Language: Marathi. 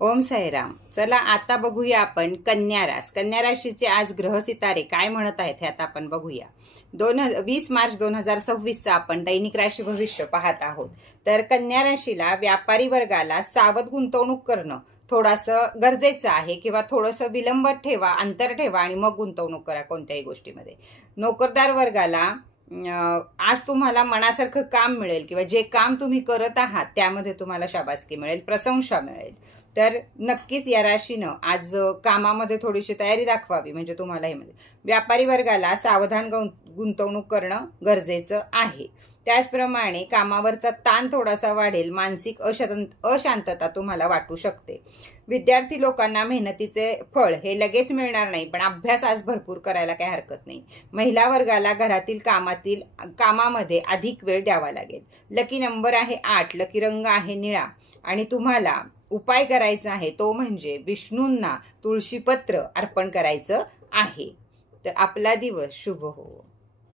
ओम साईराम. चला आता बघूया आपण कन्या रास. कन्या राशीचे आज ग्रह सितारे काय म्हणत आहेत हे आता आपण बघूया. 20 मार्च 2026 आपण दैनिक राशी भविष्य पाहत आहोत. तर कन्या राशीला व्यापारी वर्गाला सावध गुंतवणूक करणं थोडंसं गरजेचं आहे किंवा थोडंसं विलंब ठेवा, अंतर ठेवा आणि मग गुंतवणूक करा कोणत्याही गोष्टीमध्ये. नोकरदार वर्गाला आज तुम्हाला मनासारखं काम मिळेल किंवा जे काम तुम्ही करत आहात त्यामध्ये तुम्हाला शाबासकी मिळेल, प्रशंसा मिळेल. तर नक्कीच या राशीनं आज कामामध्ये थोडीशी तयारी दाखवावी म्हणजे तुम्हाला हे मिळेल. व्यापारी वर्गाला सावधान गुंतवणूक करणं गरजेचं आहे. त्याचप्रमाणे कामावरचा ताण थोडासा वाढेल, मानसिक अशांतता तुम्हाला वाटू शकते. विद्यार्थी लोकांना मेहनतीचे फळ हे लगेच मिळणार नाही, पण अभ्यास आज भरपूर करायला काही हरकत नाही. महिला वर्गाला घरातील कामामध्ये अधिक वेळ द्यावा लागेल. लकी नंबर आहे 8, लकी रंग आहे निळा आणि तुम्हाला उपाय करायचा आहे तो म्हणजे विष्णूंना तुळशीपत्र अर्पण करायचं आहे. तर आपला दिवस शुभ हो.